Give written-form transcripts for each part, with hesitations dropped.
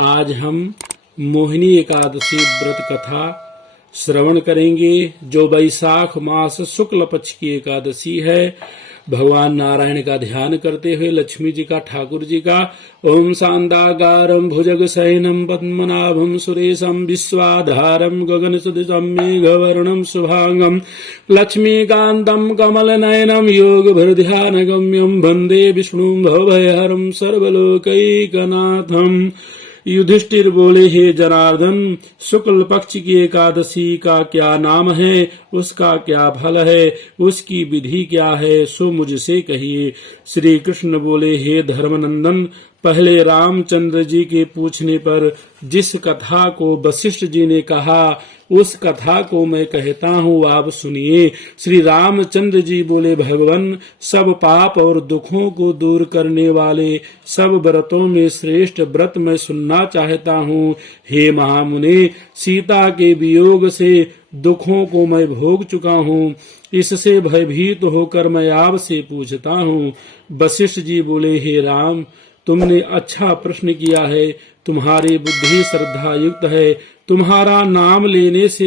आज हम मोहिनी एकादशी व्रत कथा श्रवण करेंगे, जो वैशाख मास शुक्ल पक्ष की एकादशी है। भगवान नारायण का ध्यान करते हुए लक्ष्मी जी का, ठाकुर जी का। ओम शांताकारं भुजगशयनं पद्मनाभं सुरेशं विश्वाधारं गगनसदृशं मेघवर्णं शुभांगं लक्ष्मीकान्तं कमलनयनं योगभरध्यानगम्यं वन्दे विष्णुं भवभयहरं सर्वलोकैकनाथम्। युधिष्ठिर बोले, हे जनार्दन, शुक्ल पक्ष की एकादशी का क्या नाम है, उसका क्या फल है, उसकी विधि क्या है, सो मुझसे कहिए। श्री कृष्ण बोले, हे धर्मनंदन, पहले रामचंद्र जी के पूछने पर जिस कथा को वशिष्ठ जी ने कहा, उस कथा को मैं कहता हूँ, आप सुनिए। श्री रामचंद्र जी बोले, भगवान, सब पाप और दुखों को दूर करने वाले सब व्रतों में श्रेष्ठ व्रत मैं सुनना चाहता हूँ। हे महामुने, सीता के वियोग से दुखों को मैं भोग चुका हूँ, इससे भयभीत होकर मैं आपसे पूछता हूँ। वशिष्ठ जी बोले, हे राम, तुमने अच्छा प्रश्न किया है। तुम्हारी बुद्धि श्रद्धा युक्त है। तुम्हारा नाम लेने से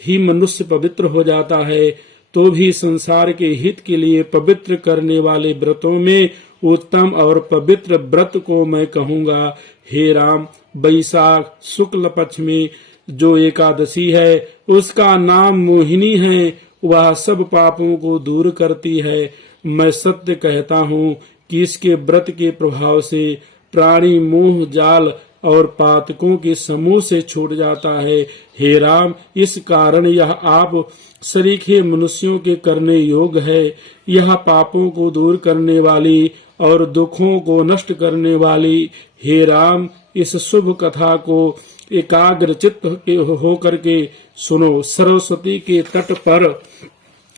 ही मनुष्य पवित्र हो जाता है, तो भी संसार के हित के लिए पवित्र करने वाले व्रतों में उत्तम और पवित्र व्रत को मैं कहूँगा। हे राम, वैशाख शुक्ल पक्ष में जो एकादशी है, उसका नाम मोहिनी है। वह सब पापों को दूर करती है। मैं सत्य कहता हूँ कि इसके व्रत के प्रभाव से प्राणी मोह जाल और पातकों के समूह से छूट जाता है। हे राम, इस कारण यह आप सरीखे मनुष्यों के करने योग्य है। यह पापों को दूर करने वाली और दुखों को नष्ट करने वाली। हे राम, इस शुभ कथा को एकाग्र चित्त होकर के सुनो। सरस्वती के तट पर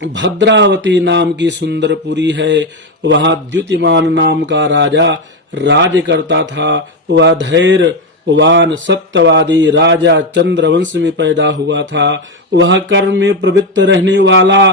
भद्रावती नाम की सुंदरपुरी है। वहाँ द्युतिमान नाम का राजा राज करता था। वह धैर्यवान सत्यवादी राजा चंद्रवंश में पैदा हुआ था। वह कर्म में प्रवृत्त रहने वाला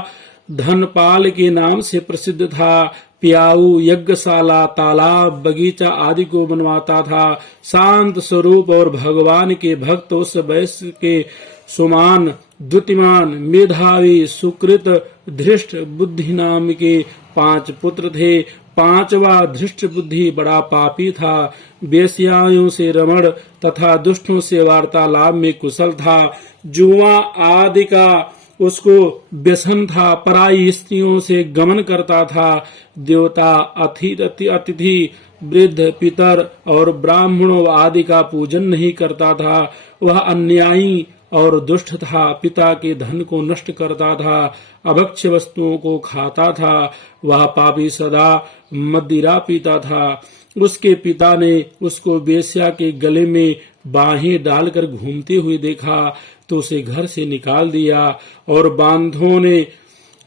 धनपाल के नाम से प्रसिद्ध था। प्याऊ, यज्ञशाला, तालाब, बगीचा आदि को बनवाता था। शांत स्वरूप और भगवान के भक्त उस वैश्य के सुमान, द्युतिमान, मेधावी, सुकृत, धृष्ट बुद्धि नाम के 5 पुत्र थे। 5वां धृष्ट बुद्धि बड़ा पापी था। वेश्याओं से रमण तथा दुष्टों से वार्तालाप में कुशल था। जुआ आदि का उसको व्यसन था। पराई स्त्रियों से गमन करता था। देवता, अतिथि, वृद्ध, पितर और ब्राह्मणों आदि का पूजन नहीं करता था। वह अन्यायी और दुष्ट था। पिता के धन को नष्ट करता था। अभक्ष्य वस्तुओं को खाता था। वह पापी सदा मदिरा पीता था। उसके पिता ने उसको वेश्या के गले में बाहें डालकर घूमते हुए देखा तो उसे घर से निकाल दिया और बांधों ने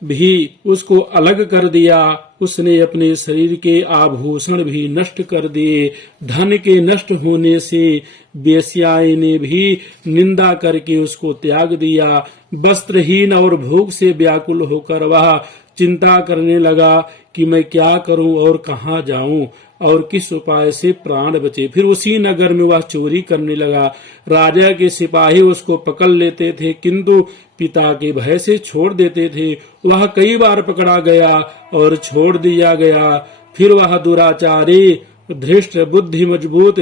भी उसको अलग कर दिया। उसने अपने शरीर के आभूषण भी नष्ट कर दिए। धन के नष्ट होने से वेश्याएं ने भी निंदा करके उसको त्याग दिया। वस्त्रहीन और भूख से व्याकुल होकर वह चिंता करने लगा कि मैं क्या करूं और कहां जाऊं और किस उपाय से प्राण बचे। फिर उसी नगर में वह चोरी करने लगा। राजा के सिपाही उसको पकड़ लेते थे, किंतु पिता के भय से छोड़ देते थे। वह कई बार पकड़ा गया और छोड़ दिया गया। फिर वह दुराचारी, धृष्ट बुद्धि मजबूत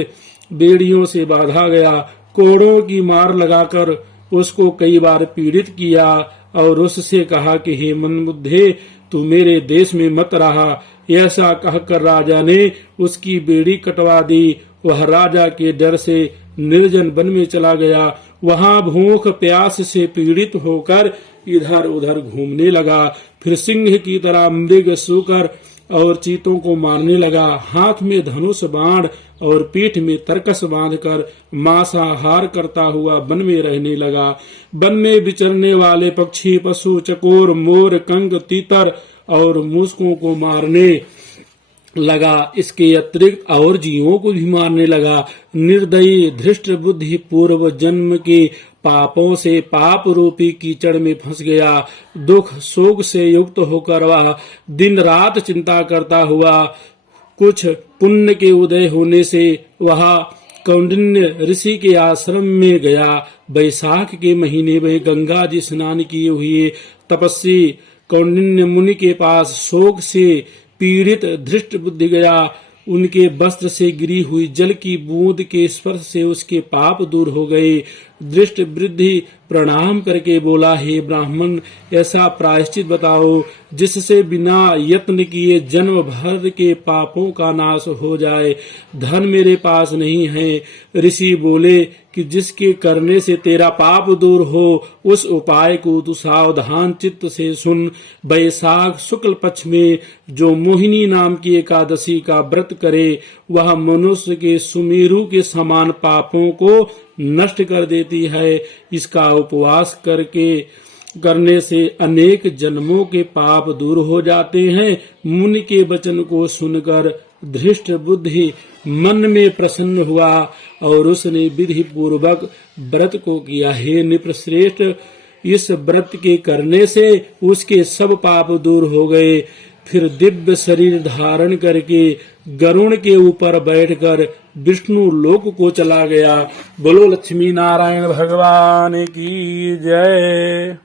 बेड़ियों से बांधा गया। कोड़ों की मार लगाकर उसको कई बार पीड़ित किया और उससे कहा कि हे मनबुद्धे, तू मेरे देश में मत रहा। ऐसा कहकर राजा ने उसकी बेड़ी कटवा दी। वह राजा के डर से निर्जन वन में चला गया। वहां भूख प्यास से पीड़ित होकर इधर उधर घूमने लगा। फिर सिंह की तरह मृग, सूकर और चीतों को मारने लगा। हाथ में धनुष, बाण और पीठ में तरकस बांधकर मांसाहार करता हुआ वन में रहने लगा। वन में विचरने वाले पक्षी, पशु, चकोर, मोर, कंक, तीतर और मूसकों को मारने लगा। इसके अतिरिक्त और जीवों को भी मारने लगा। निर्दयी, धृष्ट बुद्धि पूर्व जन्म के पापों से पाप रूपी कीचड़ में फंस गया। दुख शोक से युक्त होकर वह दिन रात चिंता करता हुआ कुछ पुण्य के उदय होने से वह कौंडिन्य ऋषि के आश्रम में गया। बैसाख के महीने में गंगा जी स्नान किए हुए तपस्वी कौंडिन्य मुनि के पास शोक से पीड़ित धृष्ट बुद्धि गया। उनके वस्त्र से गिरी हुई जल की बूंद के स्पर्श से उसके पाप दूर हो गए। दृष्ट वृद्धि प्रणाम करके बोला, हे ब्राह्मण, ऐसा प्रायश्चित बताओ जिससे बिना यत्न किए जन्म भर के पापों का नाश हो जाए। धन मेरे पास नहीं है। ऋषि बोले कि जिसके करने से तेरा पाप दूर हो उस उपाय को तू सावधान चित्त से सुन। बैसाख शुक्ल पक्ष में जो मोहिनी नाम की एकादशी का व्रत करे वह मनुष्य के सुमेरु के समान पापों को नष्ट कर देती है। इसका उपवास करने से अनेक जन्मों के पाप दूर हो जाते हैं। मुनि के वचन को सुनकर धृष्ट बुद्धि मन में प्रसन्न हुआ और उसने विधि पूर्वक व्रत को किया। हे नृपश्रेष्ठ, इस व्रत के करने से उसके सब पाप दूर हो गए। फिर दिव्य शरीर धारण करके गरुण के ऊपर बैठकर विष्णु लोक को चला गया। बोलो लक्ष्मी नारायण भगवान की जय।